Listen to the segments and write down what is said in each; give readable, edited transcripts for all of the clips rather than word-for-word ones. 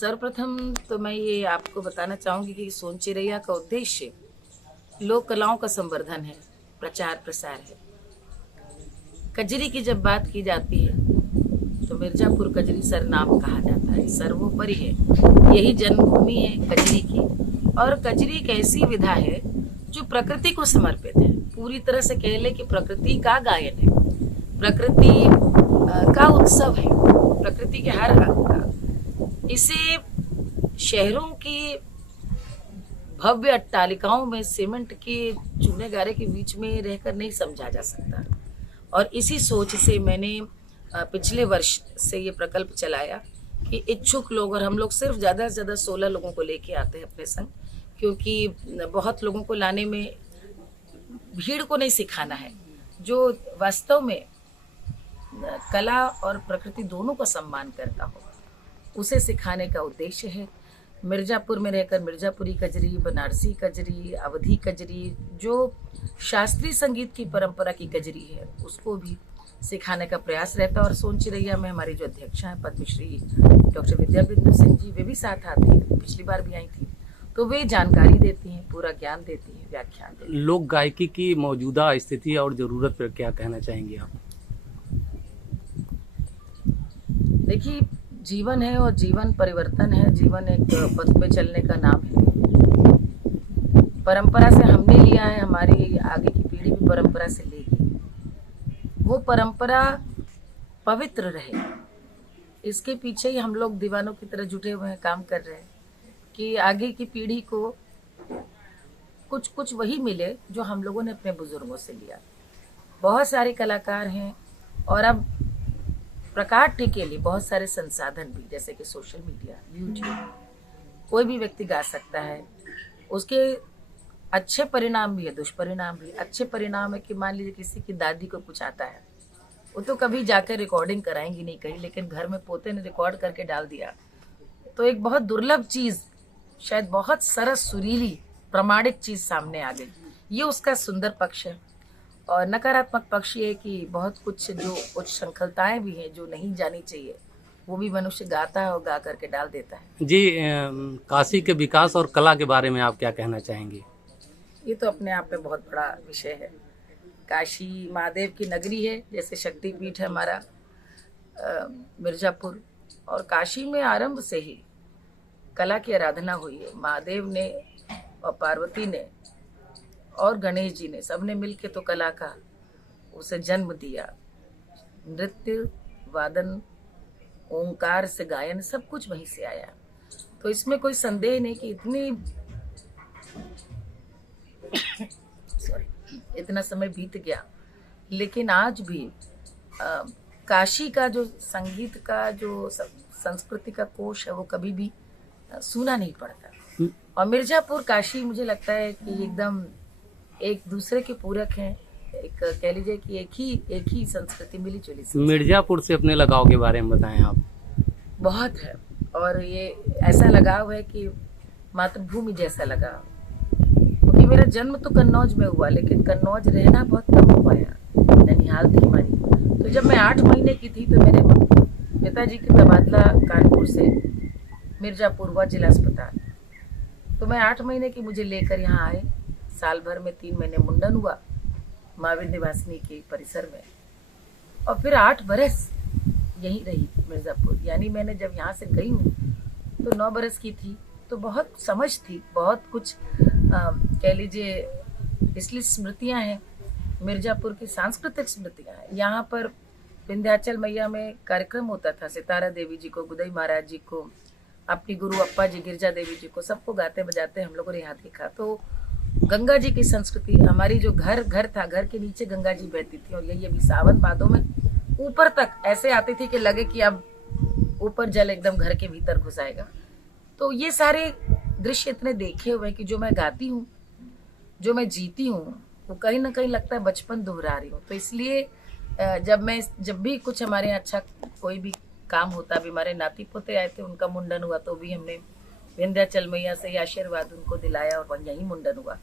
सर्वप्रथम तो मैं ये आपको बताना चाहूँगी कि सोन चिरैया का उद्देश्य लोक कलाओं का संवर्धन है, प्रचार प्रसार है। कजरी की जब बात की जाती है तो मिर्जापुर कजरी सरनाम कहा जाता है, सर्वोपरि है। यही जन्मभूमि है कजरी की, और कजरी एक ऐसी विधा है जो प्रकृति को समर्पित है। पूरी तरह से कह ले कि प्रकृति का गायन है, प्रकृति का उत्सव है, प्रकृति के हर अंग का। इसे शहरों की भव्य अट्टालिकाओं में सीमेंट के चूने गारे के बीच में रहकर नहीं समझा जा सकता। और इसी सोच से मैंने पिछले वर्ष से ये प्रकल्प चलाया कि इच्छुक लोग, और हम लोग सिर्फ ज़्यादा से ज़्यादा 16 लोगों को लेके आते हैं अपने संग, क्योंकि बहुत लोगों को लाने में भीड़ को नहीं सिखाना है। जो वास्तव में कला और प्रकृति दोनों का सम्मान करता हो, उसे सिखाने का उद्देश्य है। मिर्जापुर में रहकर मिर्जापुरी कजरी, बनारसी कजरी, अवधी कजरी, जो शास्त्रीय संगीत की परंपरा की कजरी है, उसको भी सिखाने का प्रयास रहता है। और सोन चिरैया में हमारी जो अध्यक्षा हैं पद्मश्री डॉक्टर विद्याबिंदु सिंह जी, वे भी साथ आती हैं, पिछली बार भी आई थी, तो वे जानकारी देती हैं, पूरा ज्ञान देती हैं, व्याख्यान देती हैं। लोक गायकी की मौजूदा स्थिति और जरूरत पर क्या कहना चाहेंगे आप? देखिए, जीवन है और जीवन परिवर्तन है, जीवन एक पथ पे चलने का नाम है। परंपरा से हमने लिया है, हमारी आगे की पीढ़ी भी परंपरा से लेगी। वो परंपरा पवित्र रहे, इसके पीछे ही हम लोग दीवानों की तरह जुटे हुए हैं, काम कर रहे हैं कि आगे की पीढ़ी को कुछ कुछ वही मिले जो हम लोगों ने अपने बुजुर्गों से लिया। बहुत सारे कलाकार हैं और अब प्रकाट्य के लिए बहुत सारे संसाधन भी, जैसे कि सोशल मीडिया, यूट्यूब, कोई भी व्यक्ति गा सकता है। उसके अच्छे परिणाम भी है, दुष्परिणाम भी। अच्छे परिणाम है कि मान लीजिए किसी की दादी को कुछ आता है, वो तो कभी जाकर रिकॉर्डिंग कराएंगी नहीं कहीं, लेकिन घर में पोते ने रिकॉर्ड करके डाल दिया, तो एक बहुत दुर्लभ चीज़, शायद बहुत सरस, सुरीली, प्रामाणिक चीज़ सामने आ गई। ये उसका सुंदर पक्ष है। और नकारात्मक पक्ष ये है कि बहुत कुछ जो उच्च संकल्पनाएं भी हैं जो नहीं जानी चाहिए, वो भी मनुष्य गाता है और गा करके डाल देता है। जी, काशी के विकास और कला के बारे में आप क्या कहना चाहेंगे? ये तो अपने आप में बहुत बड़ा विषय है। काशी महादेव की नगरी है, जैसे शक्तिपीठ है हमारा मिर्जापुर, और काशी में आरंभ से ही कला की आराधना हुई है। महादेव ने और पार्वती ने और गणेश जी ने, सबने मिलके तो कला का उसे जन्म दिया। नृत्य, वादन, ओंकार से गायन, सब कुछ वहीं से आया। तो इसमें कोई संदेह नहीं कि इतना समय बीत गया, लेकिन आज भी काशी का जो संगीत का जो संस्कृति का कोश है, वो कभी भी सूना नहीं पड़ता। और मिर्जापुर, काशी, मुझे लगता है कि एकदम एक दूसरे के पूरक हैं। एक कह लीजिए कि एक ही संस्कृति, मिली जुली संस्कृति। मिर्जापुर से अपने लगाव के बारे में बताएं आप। बहुत है, और ये ऐसा लगाव है कि मातृभूमि जैसा लगाव, क्योंकि मेरा जन्म तो कन्नौज में हुआ, लेकिन कन्नौज रहना बहुत कम हो पाया, ननिहाल थी हमारी। तो जब मैं 8 महीने की थी तो मेरे पिताजी की तबादला कानपुर से मिर्जापुर हुआ, जिला अस्पताल। तो मैं 8 महीने की मुझे लेकर यहाँ आए। साल भर में 3 महीने मुंडन हुआ माँ विंध्यवासिनी के परिसर में, और फिर 8 बरस यहीं रही मिर्जापुर। यानी मैंने जब यहाँ से गई हूँ तो 9 बरस की थी, तो बहुत समझ थी, बहुत कुछ कह लीजिए, इसलिए स्मृतियाँ हैं मिर्जापुर की, सांस्कृतिक स्मृतियाँ हैं। यहाँ पर विंध्याचल मैया में कार्यक्रम होता था, सितारा देवी जी को, गुदई महाराज जी को, अपनी गुरु अप्पा जी, गिरजा देवी जी को, सबको गाते बजाते हम लोगों ने यहाँ देखा। तो गंगा जी की संस्कृति, हमारी जो घर था, घर के नीचे गंगा जी बहती थी, और यही अभी सावन भादों में ऊपर तक ऐसे आती थी कि लगे कि अब ऊपर जल एकदम घर के भीतर घुस आएगा। तो ये सारे दृश्य इतने देखे हुए कि जो मैं गाती हूँ, जो मैं जीती हूँ, वो कहीं ना कहीं लगता है बचपन दोहरा रही हूँ। तो इसलिए जब भी कुछ हमारे यहाँ अच्छा कोई भी काम होता, अभी हमारे नाती पोते आए थे, उनका मुंडन हुआ, तो भी हमने विंध्याचल मैया से आशीर्वाद उनको दिलाया, और यहीं मुंडन हुआ।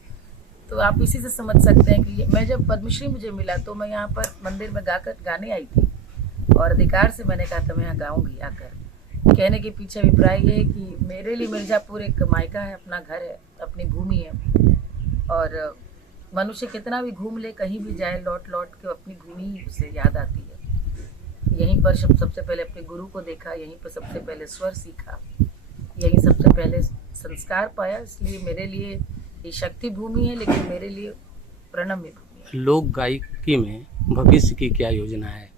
तो आप इसी से समझ सकते हैं कि मैं जब पद्मश्री मुझे मिला तो मैं यहाँ पर मंदिर में गाने आई थी, और अधिकार से मैंने कहा था मैं यहाँ गाऊंगी आकर। कहने के पीछे अभिप्राय ये है कि मेरे लिए मिर्ज़ापुर एक मायका है, अपना घर है, अपनी भूमि है। और मनुष्य कितना भी घूम ले, कहीं भी जाए, लौट लौट के अपनी भूमि ही उसे याद आती है। यहीं पर सबसे पहले अपने गुरु को देखा, यहीं पर सबसे पहले स्वर सीखा, यहीं सबसे पहले संस्कार पाया। इसलिए मेरे लिए ये शक्ति भूमि है, लेकिन मेरे लिए प्रणम्य भूमि है। लोक गायकी में भविष्य की क्या योजना है?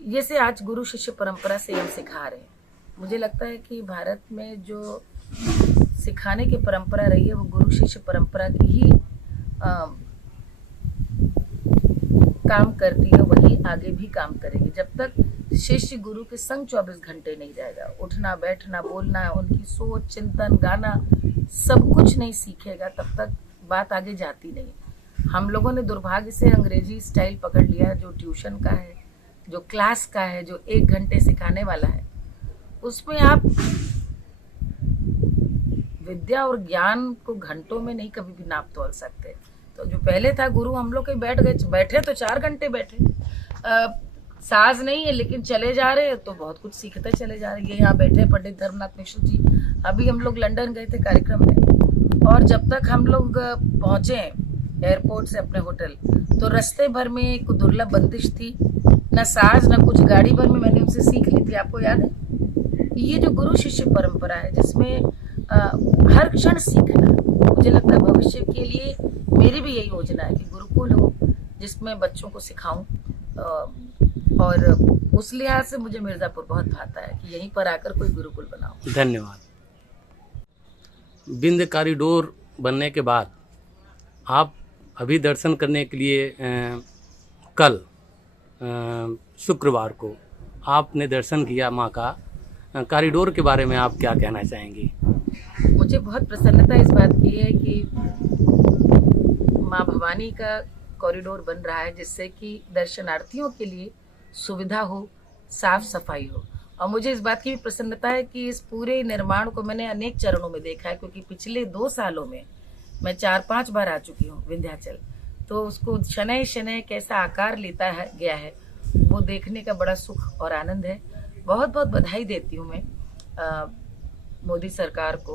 जैसे आज गुरु शिष्य परंपरा से हम सिखा रहे हैं, मुझे लगता है कि भारत में जो सिखाने की परंपरा रही है वो गुरु शिष्य परंपरा की ही काम करती है, वही आगे भी काम करेगी। जब तक शिष्य गुरु के संग 24 घंटे नहीं रहेगा, उठना बैठना बोलना, उनकी सोच चिंतन गाना सब कुछ नहीं सीखेगा, तब तक बात आगे जाती नहीं। हम लोगों ने दुर्भाग्य से अंग्रेजी स्टाइल पकड़ लिया, जो ट्यूशन का है, जो क्लास का है, जो 1 घंटे सिखाने वाला है, उसमें आप विद्या और ज्ञान को घंटों में नहीं कभी भी नाप तोल सकते। तो जो पहले था गुरु, हम लोग कहीं बैठे तो 4 घंटे बैठे, साज नहीं है लेकिन चले जा रहे हैं तो बहुत कुछ सीखते चले जा रहे हैं। ये यहाँ बैठे पंडित धर्मनाथ मिश्र जी, अभी हम लोग लंदन गए थे कार्यक्रम में, और जब तक हम लोग पहुंचे एयरपोर्ट से अपने होटल, तो रास्ते भर में एक दुर्लभ बंदिश थी, न साज न कुछ, गाड़ी भर में मैंने उनसे सीख ली थी। आपको याद है? ये जो गुरु शिष्य परंपरा है जिसमें हर क्षण सीखना, मुझे लगता है भविष्य के लिए मेरी भी यही योजना है कि गुरुकुल हो जिसमें बच्चों को सिखाऊं। और उस लिहाज से मुझे मिर्ज़ापुर बहुत भाता है कि यहीं पर आकर कोई गुरुकुल बनाऊं। धन्यवाद। विंध्य कॉरिडोर बनने के बाद आप अभी दर्शन करने के लिए कल शुक्रवार को आपने दर्शन किया माँ का, कॉरिडोर के बारे में आप क्या कहना चाहेंगी? मुझे बहुत प्रसन्नता इस बात की है कि माँ भवानी का कॉरिडोर बन रहा है, जिससे कि दर्शनार्थियों के लिए सुविधा हो, साफ सफाई हो। और मुझे इस बात की भी प्रसन्नता है कि इस पूरे निर्माण को मैंने अनेक चरणों में देखा है, क्योंकि पिछले 2 सालों में मैं 4-5 बार आ चुकी हूँ विंध्याचल। तो उसको शनय शनय कैसा आकार लेता है गया है, वो देखने का बड़ा सुख और आनंद है। बहुत बहुत बधाई देती हूँ मैं मोदी सरकार को,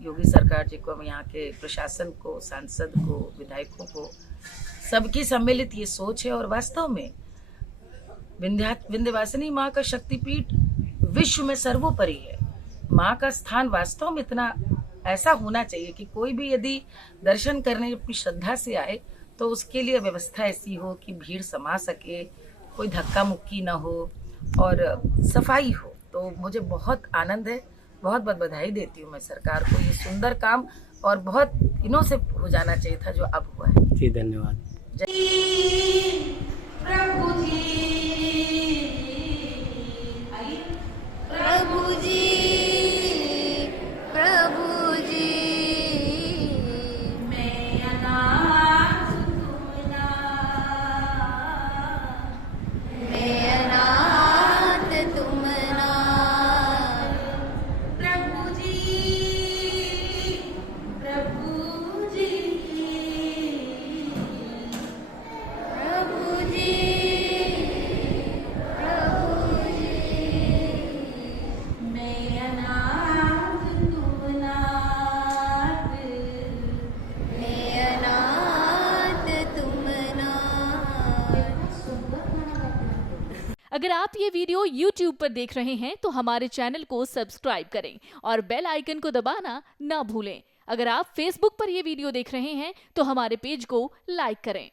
योगी सरकार जी को, यहाँ के प्रशासन को, सांसद को, विधायकों को, सबकी सम्मिलित ये सोच है। और वास्तव में विंध्यवासिनी माँ का शक्तिपीठ विश्व में सर्वोपरि है। माँ का स्थान वास्तव में इतना ऐसा होना चाहिए कि कोई भी यदि दर्शन करने अपनी श्रद्धा से आए तो उसके लिए व्यवस्था ऐसी हो कि भीड़ समा सके, कोई धक्का मुक्की ना हो और सफाई हो। तो मुझे बहुत आनंद है, बहुत बहुत बधाई देती हूँ मैं सरकार को। ये सुंदर काम और बहुत दिनों से हो जाना चाहिए था, जो अब हुआ है। जी धन्यवाद। प्रभु जी, प्रभु जी, प्रभु जी, मैं अनाथ तुम नाथ, मैं अनाथ तुम नाथ। प्रभु जी, प्रभु जी, प्रभु जी, प्रभु जी, मैं अनाथ तुम नाथ, मैं अनाथ तुम नाथ। अगर आप ये वीडियो YouTube पर देख रहे हैं तो हमारे चैनल को सब्सक्राइब करें और बेल आइकन को दबाना ना भूलें। अगर आप Facebook पर ये वीडियो देख रहे हैं तो हमारे पेज को लाइक करें।